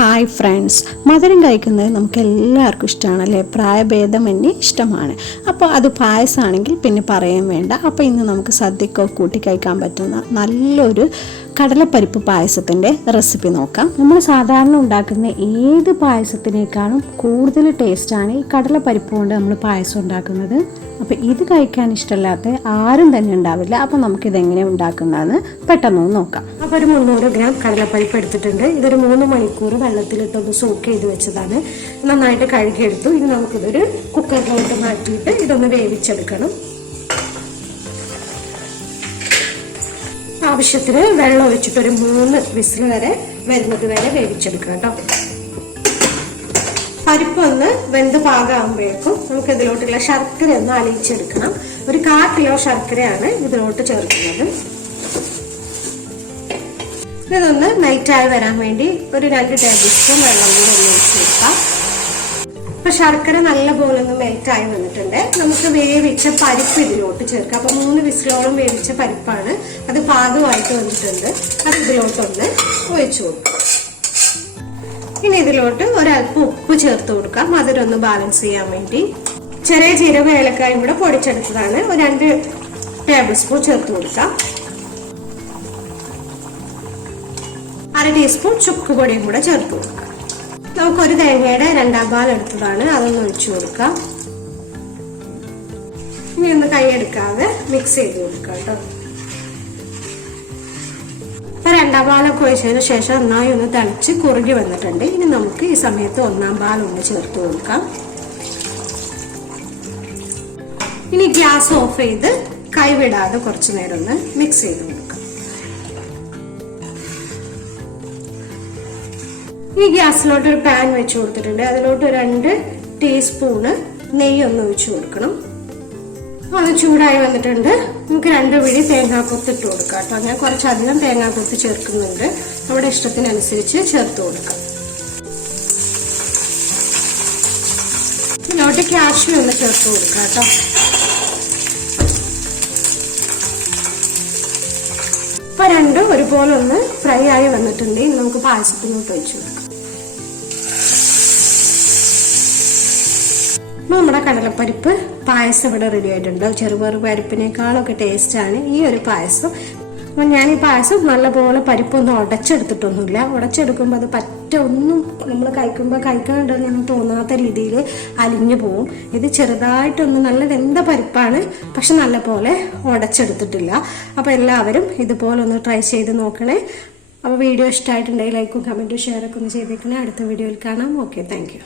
Hi friends, മധുരം കഴിക്കുന്നത് നമുക്ക് എല്ലാവർക്കും ഇഷ്ടമാണല്ലേ. പ്രായഭേദമന്യേ ഇഷ്ടമാണ്. അപ്പോൾ അത് പായസമാണെങ്കിൽ പിന്നെ പറയാൻ വേണ്ട. അപ്പോൾ ഇന്ന് നമുക്ക് സദ്യക്കോ കൂട്ടി കഴിക്കാൻ പറ്റുന്ന നല്ലൊരു കടലപ്പരിപ്പ് പായസത്തിൻ്റെ റെസിപ്പി നോക്കാം. നമ്മൾ സാധാരണ ഉണ്ടാക്കുന്ന ഏത് പായസത്തിനേക്കാളും കൂടുതൽ ടേസ്റ്റാണ് ഈ കടലപ്പരിപ്പ് കൊണ്ട് നമ്മൾ പായസം ഉണ്ടാക്കുന്നത്. അപ്പോൾ ഇത് കഴിക്കാൻ ഇഷ്ടമില്ലാത്ത ആരും തന്നെ ഉണ്ടാവില്ല. അപ്പോൾ നമുക്കിതെങ്ങനെ ഉണ്ടാക്കുന്നതെന്ന് പെട്ടെന്ന് നോക്കാം. അപ്പോൾ ഒരു 300 ഗ്രാം കടലപ്പരിപ്പ് എടുത്തിട്ടുണ്ട്. ഇതൊരു 3 മണിക്കൂർ വെള്ളത്തിലിട്ടൊന്ന് സോക്ക് ചെയ്ത് വെച്ചതാണ്. നന്നായിട്ട് കഴുകിയെടുത്തു. ഇനി നമുക്കിതൊരു കുക്കറിലോട്ട് മാറ്റിയിട്ട് ഇതൊന്ന് വേവിച്ചെടുക്കണം. ആവശ്യത്തിന് വെള്ളം ഒഴിച്ചിട്ടൊരു 3 വിസിൽ വരെ വരുന്നത് വരെ വേവിച്ചെടുക്കാം കേട്ടോ. പരിപ്പ് ഒന്ന് വെന്ത് പാകമാകുമ്പോഴേക്കും നമുക്ക് ഇതിലോട്ടുള്ള ശർക്കര ഒന്ന് അലിയിച്ചെടുക്കണം. ഒരു 1/4 കിലോ ശർക്കരയാണ് ഇതിലോട്ട് ചേർക്കുന്നത്. ഇതൊന്ന് നൈറ്റായി വരാൻ വേണ്ടി ഒരു 2 ടേബിൾ സ്പൂൺ വെള്ളം കൂടി ഒന്ന് ഒഴിച്ച് കൊടുക്കാം. ഇപ്പൊ ശർക്കര നല്ലപോലെ ഒന്ന് മെൽറ്റായി വന്നിട്ടുണ്ട്. നമുക്ക് വേവിച്ച പരിപ്പ് ഇതിലോട്ട് ചേർക്കാം. അപ്പൊ 3 വിസിലോളം വേവിച്ച പരിപ്പാണ്. അത് പാകമായിട്ട് വന്നിട്ടുണ്ട്. അത് ഇതിലോട്ടൊന്ന് ഒഴിച്ചു കൊടുക്കാം. ഇനി ഇതിലോട്ട് ഒരല്പം ഉപ്പ് ചേർത്ത് കൊടുക്കാം, മധുരമൊന്ന് ബാലൻസ് ചെയ്യാൻ വേണ്ടി. ചെറിയ ജീരകം ഏലക്കായും കൂടെ പൊടിച്ചെടുത്തതാണ്. ഒരു 2 ടേബിൾ സ്പൂൺ ചേർത്ത് കൊടുക്കാം. 1/2 ടീസ്പൂൺ ചുക്ക് പൊടിയും കൂടെ ചേർത്ത് കൊടുക്കാം. നമുക്കൊരു തേങ്ങയുടെ 2/2 പാൽ എടുത്തതാണ്, അതൊന്ന് ഒഴിച്ചു കൊടുക്കാം. ഇനി ഒന്ന് കൈയെടുക്കാതെ മിക്സ് ചെയ്ത് കൊടുക്കാം കേട്ടോ. 2/2 പാലൊക്കെ ഒഴിച്ചതിന് ശേഷം നന്നായി ഒന്ന് തളിച്ച് കുറുകി വന്നിട്ടുണ്ട്. ഇനി നമുക്ക് ഈ സമയത്ത് 1/4 പാൽ ഒന്ന് ചേർത്ത് കൊടുക്കാം. ഇനി ഗ്യാസ് ഓഫ് ചെയ്ത് കൈവിടാതെ കുറച്ചു നേരം ഒന്ന് മിക്സ് ചെയ്ത് കൊടുക്കാം. ഈ ഗ്യാസിലോട്ട് ഒരു പാൻ വെച്ച് കൊടുത്തിട്ടുണ്ട്. അതിലോട്ട് 2 ടീസ്പൂണ് നെയ്യ് ഒന്ന് ഒഴിച്ചു കൊടുക്കണം. അത് ചൂടായി വന്നിട്ടുണ്ട്. നമുക്ക് 2 പിടി തേങ്ങാക്കൊത്ത് ഇട്ട് കൊടുക്കാം കേട്ടോ. ഞാൻ കുറച്ചധികം തേങ്ങാക്കൊത്ത് ചേർക്കുന്നുണ്ട്. നമ്മുടെ ഇഷ്ടത്തിനനുസരിച്ച് ചേർത്ത് കൊടുക്കാം. ഇതിലോട്ട് കാഷ്യൂ ഒന്ന് ചേർത്ത് കൊടുക്കാം കേട്ടോ. ഇപ്പൊ 2 ഒരുപോലെ ഒന്ന് ഫ്രൈ ആയി വന്നിട്ടുണ്ട്. ഇനി നമുക്ക് പായസത്തിലോട്ട് ഒഴിച്ചു കൊടുക്കാം. നമ്മുടെ കടലപ്പരിപ്പ് പായസം ഇവിടെ റെഡി ആയിട്ടുണ്ട്. ചെറുപയർ പരിപ്പിനേക്കാളൊക്കെ ടേസ്റ്റാണ് ഈ ഒരു പായസം. അപ്പം ഞാൻ ഈ പായസം നല്ലപോലെ പരിപ്പൊന്നും ഉടച്ചെടുത്തിട്ടൊന്നുമില്ല. ഉടച്ചെടുക്കുമ്പോൾ അത് ഒന്നും നമ്മൾ കഴിക്കാനുണ്ടെന്ന് തോന്നാത്ത രീതിയിൽ അലിഞ്ഞു പോവും. ഇത് ചെറുതായിട്ടൊന്ന് നല്ല വെന്ത പരിപ്പാണ്, പക്ഷെ നല്ലപോലെ ഉടച്ചെടുത്തിട്ടില്ല. അപ്പോൾ എല്ലാവരും ഇതുപോലെ ഒന്ന് ട്രൈ ചെയ്ത് നോക്കണേ. അപ്പോൾ വീഡിയോ ഇഷ്ടമായിട്ടുണ്ടെങ്കിൽ ലൈക്കും കമൻറ്റും ഷെയറൊക്കെ ഒന്ന് ചെയ്തേക്കണേ. അടുത്ത വീഡിയോയിൽ കാണാം. Okay, thank you.